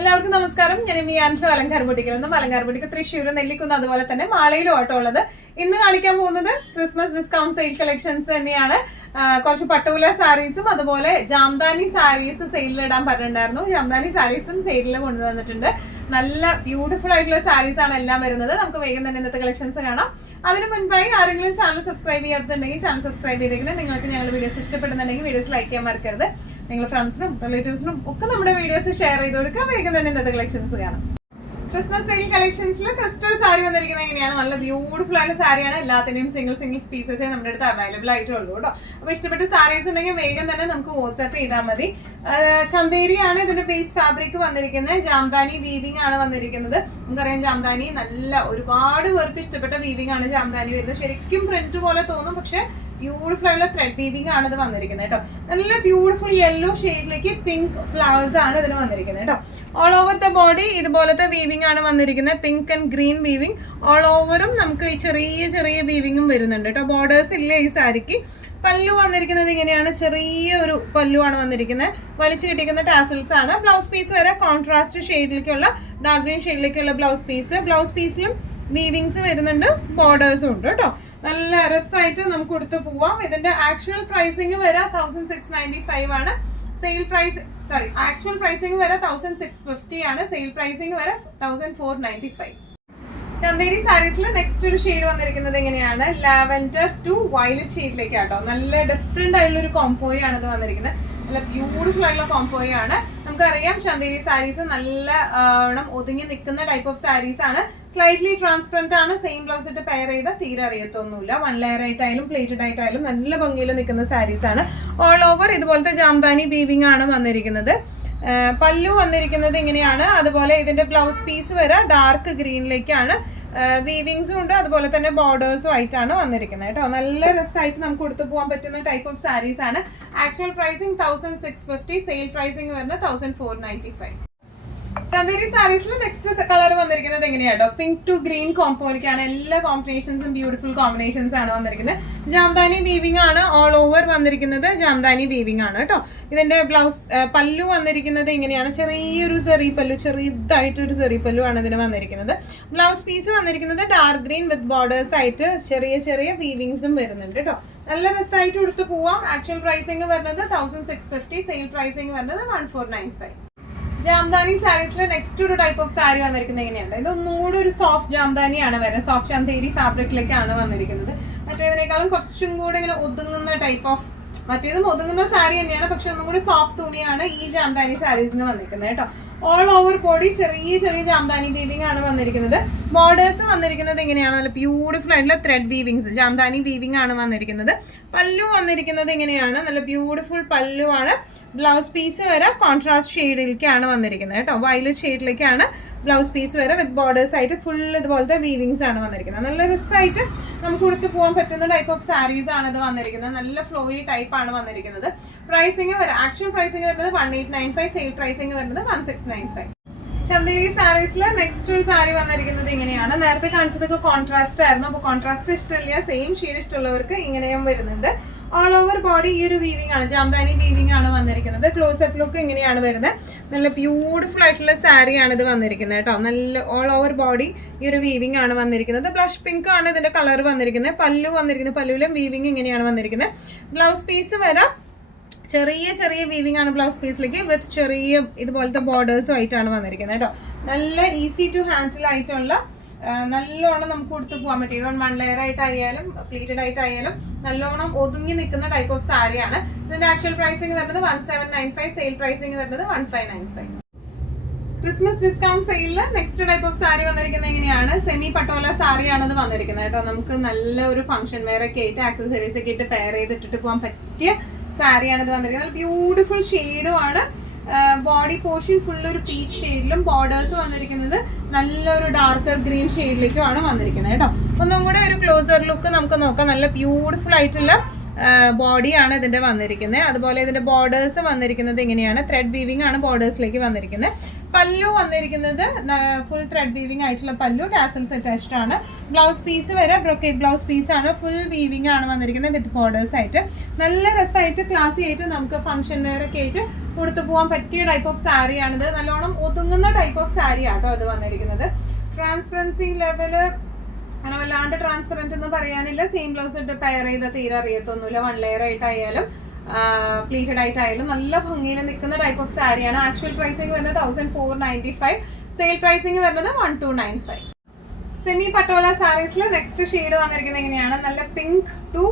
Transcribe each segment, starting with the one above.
എല്ലാവർക്കും നമസ്കാരം. ഞാൻ ഈ ആൻഡ്രോ അലങ്കാർ ബുട്ടിക്കിൽ നിന്നും അലങ്കാർ ബുട്ടിക്ക് തൃശ്ശൂർ, നെല്ലിക്കുന്ന്, അതുപോലെ തന്നെ മാളയിലും ആട്ടോ ഉള്ളത്. ഇന്ന് കാണിക്കാൻ പോകുന്നത് ക്രിസ്മസ് ഡിസ്കൗണ്ട് സെയിൽ കളക്ഷൻസ് തന്നെയാണ്. കുറച്ച് പട്ടുകുല സാരീസും അതുപോലെ ജാംദാനി സാരീസ് സെയിലിൽ ഇടാൻ പറഞ്ഞിട്ടുണ്ടായിരുന്നു. ജാംദാനി സാരീസും സെയിലിൽ കൊണ്ടുവന്നിട്ടുണ്ട്. നല്ല ബ്യൂട്ടിഫുൾ ആയിട്ടുള്ള സാരീസ് ആണ് എല്ലാം വരുന്നത്. നമുക്ക് വേഗം തന്നെ ഇന്നത്തെ കളക്ഷൻസ് കാണാം. അതിന് മുൻപായി ആരെങ്കിലും ചാനൽ സബ്സ്ക്രൈബ് ചെയ്യാത്തുണ്ടെങ്കിൽ ചാനൽ സബ്സ്ക്രൈബ് ചെയ്തേക്കണം. നിങ്ങൾക്ക് ഞങ്ങളുടെ വീഡിയോസ് ഇഷ്ടപ്പെടുന്നുണ്ടെങ്കിൽ വീഡിയോസ് ലൈക്ക് ചെയ്യാൻ മറക്കരുത്. നിങ്ങൾ ഫ്രണ്ട്സിനും റിലേറ്റീവ്സിനും ഒക്കെ നമ്മുടെ വീഡിയോസ് ഷെയർ ചെയ്ത് കൊടുക്കുക. വേഗം തന്നെ ഇന്നത്തെ കളക്ഷൻസ് കാണാം. ക്രിസ്മസ് സെയിൽ കളക്ഷൻസിൽ ഫസ്റ്റ് ഒരു സാരി വന്നിരിക്കുന്നത് എങ്ങനെയാണ്? നല്ല ബ്യൂട്ടിഫുൾ ആയിട്ട് സാരിയാണ്. എല്ലാത്തിന്റെയും സിംഗിൾ പീസസേ നമ്മുടെ അടുത്ത് അവൈലബിൾ ആയിട്ടുള്ളൂ കേട്ടോ. അപ്പൊ ഇഷ്ടപ്പെട്ട സാരീസ് ഉണ്ടെങ്കിൽ വേഗം തന്നെ നമുക്ക് വാട്സ്ആപ്പ് ചെയ്താൽ മതി. ചന്തേരിയാണ് ഇതിന്റെ ബേസ് ഫാബ്രിക് വന്നിരിക്കുന്നത്. ജാംദാനി വീവിംഗ് ആണ് വന്നിരിക്കുന്നത്. നമുക്കറിയാം ജാംദാനി നല്ല ഒരുപാട് പേർക്ക് ഇഷ്ടപ്പെട്ട വീവിംഗ് ആണ് ജാംദാനി വരുന്നത്. ശരിക്കും പ്രിന്റ് പോലെ തോന്നും, പക്ഷെ ബ്യൂട്ടിഫുൾ ആയിട്ടുള്ള ത്രെഡ് വീവിംഗ് ആണ് ഇത് വന്നിരിക്കുന്നത് കേട്ടോ. നല്ല ബ്യൂട്ടിഫുൾ യെല്ലോ ഷെയ്ഡിലേക്ക് പിങ്ക് ഫ്ലവേഴ്സ് ആണ് ഇതിന് വന്നിരിക്കുന്നത് കേട്ടോ. ഓൾ ഓവർ ദ ബോഡി ഇതുപോലത്തെ വീവിംഗ് ആണ് വന്നിരിക്കുന്നത്. Pink and green weaving all ഓവറും നമുക്ക് ഈ ചെറിയ ചെറിയ വീവിംഗും വരുന്നുണ്ട് കേട്ടോ. ബോർഡേഴ്സ് ഇല്ല ഈ സാരിക്ക്. പല്ലു വന്നിരിക്കുന്നത് ഇങ്ങനെയാണ്. ചെറിയൊരു പല്ലു ആണ് വന്നിരിക്കുന്നത്. വലിച്ചു കിട്ടിക്കുന്ന ടാസൽസ് ആണ്. ബ്ലൗസ് പീസ് വരെ കോൺട്രാസ്റ്റ് ഷെയ്ഡിലേക്കുള്ള ഡാർക്ക് ഗ്രീൻ ഷെയ്ഡിലേക്കുള്ള ബ്ലൗസ് പീസിലും വീവിങ്സ് വരുന്നുണ്ട്, ബോർഡേഴ്സും ഉണ്ട് കേട്ടോ. നല്ല രസമായിട്ട് നമുക്ക് കൊടുത്ത് പോവാം. ഇതിന്റെ ആക്ച്വൽ പ്രൈസിങ് വരെ 1695 ആണ്. സെയിൽ പ്രൈസ് ആക്ച്വൽ പ്രൈസിങ് വരെ 1650 ആണ്. സെയിൽ പ്രൈസിങ് വരെ 1495. ചന്തേരി സാരീസിൽ നെക്സ്റ്റ് ഒരു ഷെയ്ഡ് വന്നിരിക്കുന്നത് എങ്ങനെയാണ്? ലാവൻഡർ ടു വയലറ്റ് ഷെയ്ഡിലേക്ക് ആട്ടോ. നല്ല ഡിഫറെന്റ് ആയിട്ടുള്ള ഒരു കോംബോയാണ് ഇത് വന്നിരിക്കുന്നത്. നല്ല ബ്യൂട്ടിഫുൾ ആയിട്ടുള്ള കോംബോയാണ്. നമുക്കറിയാം ചന്തേരി സാരീസ് നല്ല ഒതുങ്ങി നിൽക്കുന്ന ടൈപ്പ് ഓഫ് സാരീസ് ആണ്. സ്ലൈറ്റ്ലി ട്രാൻസ്പെറന്റ് ആണ്. സെയിം ബ്ലൗസ് ഇട്ട് പെയർ ചെയ്ത തീരെ അറിയത്തൊന്നുമില്ല. വൺ ലെയർ ആയിട്ടായാലും പ്ലേറ്റഡ് ആയിട്ടായാലും നല്ല ഭംഗിയിൽ നിൽക്കുന്ന സാരീസ് ആണ്. ഓൾ ഓവർ ഇതുപോലത്തെ ജാംദാനി വീവിംഗ് ആണ് വന്നിരിക്കുന്നത്. പല്ലു വന്നിരിക്കുന്നത് ഇങ്ങനെയാണ്. അതുപോലെ ഇതിന്റെ ബ്ലൗസ് പീസ് വരെ ഡാർക്ക് ഗ്രീനിലേക്കാണ്. വീവിങ്സും ഉണ്ട്, അതുപോലെ തന്നെ ബോർഡേഴ്സും ആയിട്ടാണ് വന്നിരിക്കുന്നത് കേട്ടോ. നല്ല രസമായിട്ട് നമുക്ക് കൊടുത്തു പോകാൻ പറ്റുന്ന ടൈപ്പ് ഓഫ് സാരീസ് ആണ്. ആക്ച്വൽ പ്രൈസിങ് 1650, സെയിൽ പ്രൈസിങ് വരുന്നത് 1495. ചന്തേരി സാരീസിൽ നെക്സ്റ്റ് കളർ വന്നിരിക്കുന്നത് എങ്ങനെയാട്ടോ? പിങ്ക് ടു ഗ്രീൻ കോംബോയിലേക്കാണ്. എല്ലാ കോമ്പിനേഷൻസും ബ്യൂട്ടിഫുൾ കോമ്പിനേഷൻസ് ആണ് വന്നിരിക്കുന്നത്. ജാംദാനി വീവിംഗ് ആണ്. ഓൾ ഓവർ വന്നിരിക്കുന്നത് ജാംദാനി വീവിംഗ് ആണ് കേട്ടോ. ഇതിന്റെ ബ്ലൗസ് പല്ലു വന്നിരിക്കുന്നത് ഇങ്ങനെയാണ്. ചെറിയൊരു സെറി പല്ലു, ചെറിയതായിട്ടൊരു സെറി പല്ലു ആണ് ഇതിന് വന്നിരിക്കുന്നത്. ബ്ലൗസ് പീസ് വന്നിരിക്കുന്നത് ഡാർക്ക് ഗ്രീൻ വിത്ത് ബോർഡേഴ്സ് ആയിട്ട് ചെറിയ ചെറിയ വീവിങ്സും വരുന്നുണ്ട് കേട്ടോ. നല്ല രസമായിട്ട് കൊടുത്ത് പോവാം. ആക്ച്വൽ പ്രൈസിംഗ് വരുന്നത് 1650, സെയിൽ പ്രൈസിംഗ് വരുന്നത് 1495. ജാംദാനി സാരീസിലെ നെക്സ്റ്റ് ഒരു ടൈപ്പ് ഓഫ് സാരി വന്നിരിക്കുന്നത് എങ്ങനെയാണ്? ഇത് ഒന്നും കൂടി ഒരു സോഫ്റ്റ് ജാംദാനിയാണ് വരുന്നത്. സോഫ്റ്റ് ചന്തേരി ഫാബ്രിക്കിലേക്കാണ് വന്നിരിക്കുന്നത്. മറ്റേതിനേക്കാളും കുറച്ചും കൂടി ഇങ്ങനെ ഒതുങ്ങുന്ന ടൈപ്പ് ഓഫ്, മറ്റേതും ഒതുങ്ങുന്ന സാരി തന്നെയാണ്, പക്ഷെ ഒന്നും കൂടി സോഫ്റ്റ് തുണിയാണ് ഈ ജാംദാനി സാരീസിന് വന്നിരിക്കുന്നത് കേട്ടോ. ഓൾ ഓവർ ബോഡി ചെറിയ ചെറിയ ജാംദാനി വീവിംഗ് ആണ് വന്നിരിക്കുന്നത്. ബോർഡേഴ്സ് വന്നിരിക്കുന്നത് ഇങ്ങനെയാണ്. നല്ല ബ്യൂട്ടിഫുൾ ആയിട്ടുള്ള ത്രെഡ് വീവിങ്സ് ജാംദാനി വീവിംഗ് ആണ് വന്നിരിക്കുന്നത്. പല്ലു വന്നിരിക്കുന്നത് ഇങ്ങനെയാണ്. നല്ല ബ്യൂട്ടിഫുൾ പല്ലു ആണ്. ബ്ലൗസ് പീസ് വരെ കോൺട്രാസ്റ്റ് ഷെയ്ഡിലേക്കാണ് വന്നിരിക്കുന്നത് കേട്ടോ. വയലറ്റ് ഷെയ്ഡിലേക്കാണ് ബ്ലൗസ് പീസ് വരെ വിത്ത് ബോർഡേഴ്സ് ആയിട്ട് ഫുൾ ഇതുപോലത്തെ വീവിങ്സ് ആണ് വന്നിരിക്കുന്നത്. നല്ല രസമായിട്ട് നമുക്ക് കൊടുത്ത് പോകാൻ പറ്റുന്ന ടൈപ്പ് ഓഫ് സാരീസ് ആണ് ഇത് വന്നിരിക്കുന്നത്. നല്ല ഫ്ലോയി ടൈപ്പ് ആണ് വന്നിരിക്കുന്നത്. പ്രൈസിങ് വരെ ആക്ച്വൽ പ്രൈസിങ് വരുന്നത് 1895, സെയിൽ പ്രൈസിങ് വരുന്നത് 1695. ചന്തേരി സാരീസിൽ നെക്സ്റ്റ് ഒരു സാരി വന്നിരിക്കുന്നത് ഇങ്ങനെയാണ്. നേരത്തെ കാണിച്ചതൊക്കെ കോൺട്രാസ്റ്റ് ആയിരുന്നു. അപ്പോൾ കോൺട്രാസ്റ്റ് ഇഷ്ടമില്ല, സെയിം ഷെയ്ഡ് ഇഷ്ടമുള്ളവർക്ക് ഇങ്ങനെയും വരുന്നുണ്ട്. ഓൾ ഓവർ ബോഡി ഈ ഒരു വീവിംഗ് ആണ്, ജാംദാനി വീവിംഗ് ആണ് വന്നിരിക്കുന്നത്. ക്ലോസപ്പ് ലുക്ക് ഇങ്ങനെയാണ് വരുന്നത്. നല്ല ബ്യൂട്ടിഫുൾ ആയിട്ടുള്ള സാരിയാണ് ഇത് വന്നിരിക്കുന്നത് കേട്ടോ. നല്ല ഓൾ ഓവർ ബോഡി ഈ ഒരു വീവിംഗ് ആണ് വന്നിരിക്കുന്നത്. ബ്ലഷ് പിങ്ക് ആണ് ഇതിന്റെ കളർ വന്നിരിക്കുന്നത്. പല്ലു വന്നിരിക്കുന്നത്, പല്ലുവിലും വീവിംഗ് ഇങ്ങനെയാണ് വന്നിരിക്കുന്നത്. ബ്ലൗസ് പീസ് വരെ ചെറിയ ചെറിയ വീവിംഗ് ആണ് ബ്ലൗസ് പീസിലേക്ക് വിത്ത് ചെറിയ ഇതുപോലത്തെ ബോർഡേഴ്സും ആയിട്ടാണ് വന്നിരിക്കുന്നത് കേട്ടോ. നല്ല ഈസി ടു ഹാൻഡിൽ ആയിട്ടുള്ള നല്ലോണം നമുക്ക് കൊടുത്തു പോകാൻ പറ്റും. വൺ ലെയർ ആയിട്ടായാലും പ്ലീറ്റഡ് ആയിട്ടായാലും നല്ലോണം ഒതുങ്ങി നിൽക്കുന്ന ടൈപ്പ് ഓഫ് സാരിയാണ്. ഇതിന്റെ ആക്ച്വൽ പ്രൈസിംഗ് വരുന്നത് 1795, സെയിൽ പ്രൈസിംഗ് വരുന്നത് 1595. ക്രിസ്മസ് ഡിസ്കൗണ്ട് സെയിലില് നെക്സ്റ്റ് ടൈപ്പ് ഓഫ് സാരി വന്നിരിക്കുന്നത് എങ്ങനെയാണ്? സെമി പട്ടോല സാരിയാണ് ഇത് വന്നിരിക്കുന്നത് കേട്ടോ. നമുക്ക് നല്ല ഒരു ഫംഗ്ഷൻ വെയർ ഒക്കെ ആയിട്ട് ആക്സസറീസ് ഒക്കെ ഇട്ട് പെയർ ചെയ്തിട്ടിട്ട് പോകാൻ പറ്റിയ സാരിയാണ് ഇത് വന്നിരിക്കുന്നത്. ബ്യൂട്ടിഫുൾ ഷെയ്ഡും ആണ്. ബോഡി പോർഷൻ ഫുൾ ഒരു പീച്ച് ഷെയ്ഡിലും ബോർഡേഴ്സ് വന്നിരിക്കുന്നത് നല്ലൊരു ഡാർക്കർ ഗ്രീൻ ഷെയ്ഡിലേക്കുമാണ് വന്നിരിക്കുന്നത് കേട്ടോ. ഒന്നും കൂടെ ഒരു ക്ലോസർ ലുക്ക് നമുക്ക് നോക്കാം. നല്ല ബ്യൂട്ടിഫുൾ ആയിട്ടുള്ള ബോഡിയാണ് ഇതിന്റെ വന്നിരിക്കുന്നത്. അതുപോലെ ഇതിന്റെ ബോർഡേഴ്സ് വന്നിരിക്കുന്നത് ഇങ്ങനെയാണ്. ത്രെഡ് വീവിംഗ് ആണ് ബോർഡേഴ്സിലേക്ക് വന്നിരിക്കുന്നത്. പല്ലു വന്നിരിക്കുന്നത് ഫുൾ ത്രെഡ് വീവിംഗ് ആയിട്ടുള്ള പല്ലു, ടാസൽസ് അറ്റാച്ച്ഡ് ആണ്. ബ്ലൗസ് പീസ് വരെ ബ്രൊക്കേറ്റ് ബ്ലൗസ് പീസ് ആണ്. ഫുൾ വീവിംഗ് ആണ് വന്നിരിക്കുന്നത് വിത്ത് ബോർഡേഴ്സ് ആയിട്ട്. നല്ല രസമായിട്ട് ക്ലാസി ആയിട്ട് നമുക്ക് ഫംഗ്ഷൻ വെയർ ഒക്കെ ആയിട്ട് കൊടുത്തു പോകാൻ പറ്റിയ ടൈപ്പ് ഓഫ് സാരിയാണിത്. നല്ലോണം ഒതുങ്ങുന്ന ടൈപ്പ് ഓഫ് സാരി ആട്ടോ ഇത് വന്നിരിക്കുന്നത്. ട്രാൻസ്പെറൻസി ലെവല് അങ്ങനെ വല്ലാണ്ട് ട്രാൻസ്പെറന്റ് എന്ന് പറയാനില്ല. സെയിം ബ്ലൗസ് ഇട്ട് പെയർ ചെയ്ത തീരെ അറിയത്തൊന്നുമില്ല. 1 ലെയർ ആയിട്ടായാലും പ്ലീറ്റഡ് ആയിട്ടായാലും നല്ല ഭംഗിയിൽ നിൽക്കുന്ന ടൈപ്പ് ഓഫ് സാരിയാണ്. ആക്ച്വൽ പ്രൈസിങ് വരുന്നത് 1495, സെയിൽ പ്രൈസിങ് വരുന്നത് 1295. സെമി പട്ടോല സാരീസിൽ നെക്സ്റ്റ് ഷെയ്ഡ് വന്നിരിക്കുന്നത് എങ്ങനെയാണ്? നല്ല pink to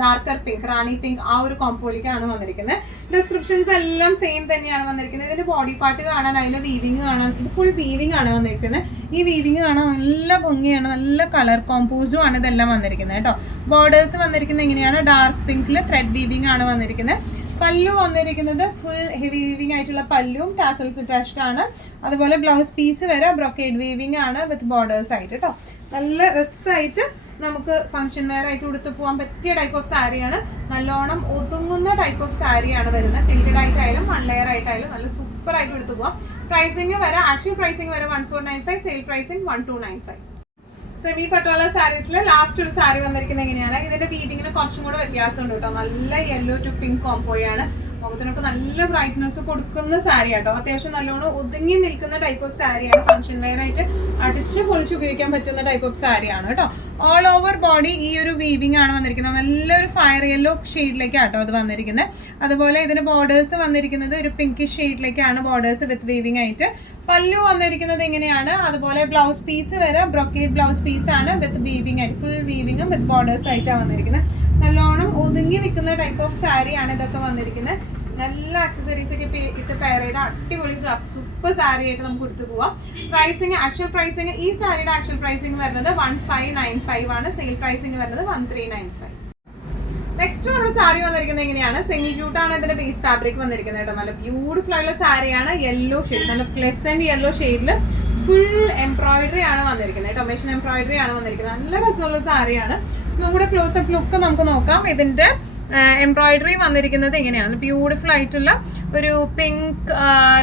darker pink, rani pink ആ ഒരു കോമ്പോയിലേക്കാണ് വന്നിരിക്കുന്നത്. ഡിസ്ക്രിപ്ഷൻസ് എല്ലാം സെയിം തന്നെയാണ് വന്നിരിക്കുന്നത്. ഇതിന്റെ ബോഡി പാർട്ട് കാണാൻ, അതിലെ വീവിങ് കാണാൻ, ഇത് ഫുൾ വീവിങ് ആണ് വന്നിരിക്കുന്നത്. ഈ വീവിങ് കാണാൻ നല്ല ഭംഗിയാണ്, നല്ല കളർ കോമ്പോസും ആണ് ഇതെല്ലാം വന്നിരിക്കുന്നത് കേട്ടോ. ബോർഡേഴ്സ് വന്നിരിക്കുന്നത് എങ്ങനെയാണ്? ഡാർക്ക് പിങ്കിൽ ത്രെഡ് വീവിങ് ആണ് വന്നിരിക്കുന്നത്. പല്ലു വന്നിരിക്കുന്നത് ഫുൾ ഹെവി വീവിങ് ആയിട്ടുള്ള പല്ലുവും ടാസൽസ് അറ്റാച്ച്ഡ് ആണ്. അതുപോലെ ബ്ലൗസ് പീസ് വരെ ബ്രൊക്കേഡ് വീവിങ് ആണ് വിത്ത് ബോർഡേഴ്സ് ആയിട്ട് കേട്ടോ. നല്ല രസമായിട്ട് നമുക്ക് ഫംഗ്ഷൻ വെയർ ആയിട്ട് കൊടുത്തു പോകാൻ പറ്റിയ ടൈപ്പ് ഓഫ് സാരിയാണ്. നല്ലോണം ഒതുങ്ങുന്ന ടൈപ്പ് ഓഫ് സാരിയാണ് വരുന്നത്. പ്രിന്റഡ് ആയിട്ടായാലും 1 ലെയർ ആയിട്ടായാലും നല്ല സൂപ്പർ ആയിട്ട് കൊടുത്തു പോകാം. പ്രൈസിങ് വരെ ആക്ച്വൽ പ്രൈസിങ് വരെ 1495, sale pricing 1295. Semi Patola സാരീസിൽ last ഒരു സാരി വന്നിരിക്കുന്നത് എങ്ങനെയാണ്? ഇതിന്റെ വീവിങ്ങിന് കുറച്ചും കൂടെ വ്യത്യാസമുണ്ട് കേട്ടോ. നല്ല യെല്ലോ ടു പിങ്ക് കോംബോയാണ്. മുഖത്തിനൊക്കെ നല്ല ബ്രൈറ്റ്നസ് കൊടുക്കുന്ന സാരി ആട്ടോ. അത്യാവശ്യം നല്ലോണം ഒതുങ്ങി നിൽക്കുന്ന ടൈപ്പ് ഓഫ് സാരിയാണ്. ഫംഗ്ഷൻ വെയർ ആയിട്ട് അടിച്ച് പൊളിച്ച് ഉപയോഗിക്കാൻ പറ്റുന്ന ടൈപ്പ് ഓഫ് സാരിയാണ് കേട്ടോ. ഓൾ ഓവർ ബോഡി ഈ ഒരു വീവിംഗ് ആണ് വന്നിരിക്കുന്നത്. നല്ലൊരു ഫയർ യെല്ലോ ഷെയ്ഡിലേക്കാട്ടോ അത് വന്നിരിക്കുന്നത്. അതുപോലെ ഇതിന് ബോർഡേഴ്സ് വന്നിരിക്കുന്നത് ഒരു പിങ്കിഷ് ഷെയ്ഡിലേക്കാണ് ബോർഡേഴ്സ് വിത്ത് വീവിംഗ് ആയിട്ട്. പല്ലു വന്നിരിക്കുന്നത് എങ്ങനെയാണ്? അതുപോലെ ബ്ലൗസ് പീസ് വരെ ബ്രൊക്കേഡ് ബ്ലൗസ് പീസ് ആണ് വിത്ത് വീവിംഗ് ആയിട്ട്, ഫുൾ വീവിങ്ങും വിത്ത് ബോർഡേഴ്സ് ആയിട്ടാണ് വന്നിരിക്കുന്നത്. നല്ലോണം ഒതുങ്ങി നിൽക്കുന്ന ടൈപ്പ് ഓഫ് സാരിയാണ് ഇതൊക്കെ വന്നിരിക്കുന്നത്. നല്ല ആക്സസറീസ് ഒക്കെ ഇട്ട് പെയർ ചെയ്ത അടിപൊളി സൂപ്പർ സാരി ആയിട്ട് നമുക്ക് കൊടുത്തു പോവാം. പ്രൈസിങ് ആക്ച്വൽ പ്രൈസിങ് ഈ സാരിയുടെ ആക്ച്വൽ പ്രൈസിങ് വരുന്നത് 1595 ആണ്. സെയിൽ പ്രൈസിങ് വരുന്നത് 1395. നെക്സ്റ്റ് നമ്മുടെ സാരി വന്നിരിക്കുന്നത് എങ്ങനെയാണ്? സെമി ജൂട്ടാണ് ഇതിന്റെ ബേസ് ഫാബ്രിക് വന്നിരിക്കുന്നത് കേട്ടോ. നല്ല ബ്യൂട്ടിഫുൾ ആയിട്ടുള്ള സാരിയാണ്. യെല്ലോ ഷെയ്ഡ്, നല്ല പ്ലസന്റ് യെല്ലോ ഷെയ്ഡിൽ ഫുൾ എംബ്രോയിഡറി ആണ് വന്നിരിക്കുന്നത് കേട്ടോ. മെഷീൻ എംബ്രോയിഡറി ആണ് വന്നിരിക്കുന്നത്. നല്ല രസമുള്ള സാരിയാണ്. നമ്മുടെ ക്ലോസപ്പ് ലുക്ക് നമുക്ക് നോക്കാം. ഇതിന്റെ എംബ്രോയിഡറി വന്നിരിക്കുന്നത് എങ്ങനെയാണ്? ബ്യൂട്ടിഫുൾ ആയിട്ടുള്ള ഒരു പിങ്ക്,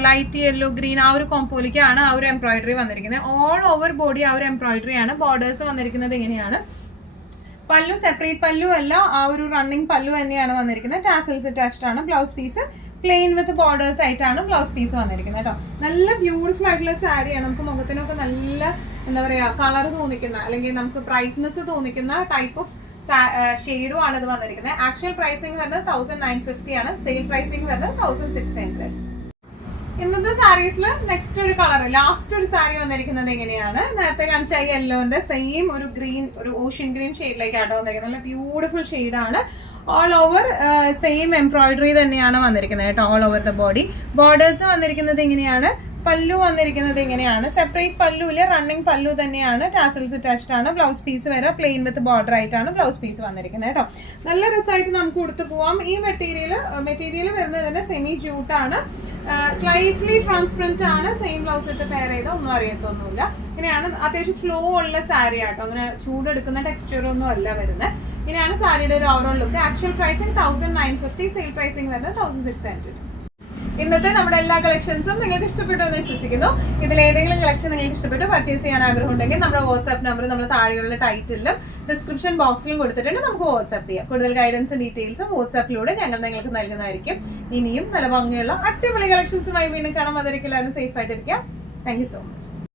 ലൈറ്റ് യെല്ലോ, ഗ്രീൻ ആ ഒരു കോമ്പോയിലേക്കാണ് ആ ഒരു എംബ്രോയിഡറി വന്നിരിക്കുന്നത്. ഓൾ ഓവർ ബോഡി ആ ഒരു എംബ്രോയിഡറി ആണ്. ബോർഡേഴ്സ് വന്നിരിക്കുന്നത് എങ്ങനെയാണ്? പല്ലു സെപ്പറേറ്റ് പല്ലു അല്ല, ആ ഒരു റണ്ണിങ് പല്ലു തന്നെയാണ് വന്നിരിക്കുന്നത്. ടാസൽസ് അറ്റാച്ച്ഡ് ആണ്. Blouse piece plain with borders ആയിട്ടാണ് ബ്ലൗസ് പീസ് വന്നിരിക്കുന്നത് കേട്ടോ. നല്ല ബ്യൂട്ടിഫുൾ ആയിട്ടുള്ള സാരിയാണ്. നമുക്ക് മുഖത്തിനൊക്കെ നല്ല എന്താ പറയുക കളർ തോന്നിക്കുന്ന അല്ലെങ്കിൽ നമുക്ക് ബ്രൈറ്റ്നെസ് തോന്നിക്കുന്ന ടൈപ്പ് ഓഫ് ഷെയ്ഡും ആണ് ഇത് വന്നിരിക്കുന്നത്. ആക്ച്വൽ പ്രൈസിങ് വരുന്നത് 1950 ആണ്. സെയിൽ പ്രൈസിങ് വരുന്നത് 1600. ഇന്നത്തെ സാരീസിൽ നെക്സ്റ്റ് ഒരു കളർ, ലാസ്റ്റ് ഒരു സാരി വന്നിരിക്കുന്നത് എങ്ങനെയാണ്? നേരത്തെ കാണിച്ച യെല്ലോന്റെ സെയിം ഒരു ഗ്രീൻ, ഒരു ഓഷ്യൻ ഗ്രീൻ ഷെയ്ഡിലേക്കാണ് വന്നിരിക്കുന്നത്. നല്ല ബ്യൂട്ടിഫുൾ ഷെയ്ഡാണ്. ഓൾ ഓവർ സെയിം എംബ്രോയിഡറി തന്നെയാണ് വന്നിരിക്കുന്നത് കേട്ടോ. All over the body. Borders വന്നിരിക്കുന്നത് എങ്ങനെയാണ്? പല്ലു വന്നിരിക്കുന്നത് എങ്ങനെയാണ്? സെപ്പറേറ്റ് പല്ലുവില് റണ്ണിങ് പല്ലു തന്നെയാണ്. ടാസൽസ് അറ്റാച്ച്ഡ് ആണ്. ബ്ലൗസ് പീസ് വരെ പ്ലെയിൻ വിത്ത് ബോർഡർ ആയിട്ടാണ് ബ്ലൗസ് പീസ് വന്നിരിക്കുന്നത് കേട്ടോ. നല്ല രസമായിട്ട് നമുക്ക് കൊടുത്തു പോവാം. ഈ മെറ്റീരിയൽ വരുന്നതിന്റെ സെമി ജൂട്ടാണ്. സ്ലൈറ്റ്ലി ട്രാൻസ്പെറന്റ് ആണ്. സെയിം ബ്ലൗസ് ഇട്ട് പെയർ ചെയ്താൽ ഒന്നും അറിയത്തൊന്നുമില്ല. ഇങ്ങനെയാണ്. അത്യാവശ്യം ഫ്ലോ ഉള്ള സാരി ആട്ടോ. അങ്ങനെ ചൂടെടുക്കുന്ന ടെക്സ്ചർ ഒന്നും അല്ല വരുന്നത്. ഇങ്ങനെയാണ് സാരിയുടെ ഒരു overall look. Actual pricing 1950, sale pricing വരുന്നത് 1600. ഇന്നത്തെ നമ്മുടെ എല്ലാ കളക്ഷൻസും നിങ്ങൾക്ക് ഇഷ്ടപ്പെട്ടു എന്ന് വിശ്വസിക്കുന്നു. ഇതിലേതെങ്കിലും കളക്ഷൻ നിങ്ങൾക്ക് ഇഷ്ടപ്പെട്ടു പർച്ചേസ് ചെയ്യാൻ ആഗ്രഹം ഉണ്ടെങ്കിൽ നമ്മുടെ വാട്സ്ആപ്പ് നമ്പർ നമ്മൾ താഴെയുള്ള ടൈറ്റിലും ഡിസ്ക്രിപ്ഷൻ ബോക്സിലും കൊടുത്തിട്ടുണ്ട്. നമുക്ക് വാട്സ്ആപ്പ് ചെയ്യാം. കൂടുതൽ ഗൈഡൻസും ഡീറ്റെയിൽസും വാട്സ്ആപ്പിലൂടെ ഞങ്ങൾ നിങ്ങൾക്ക് നൽകുന്നതായിരിക്കും. ഇനിയും നല്ല ഭംഗിയുള്ള അടിപൊളി കളക്ഷൻസുമായി വീണ്ടും കാണാം. അതൊരിക്കലും എല്ലാവരും സേഫ് ആയിട്ടിരിക്കാം. Thank you so much.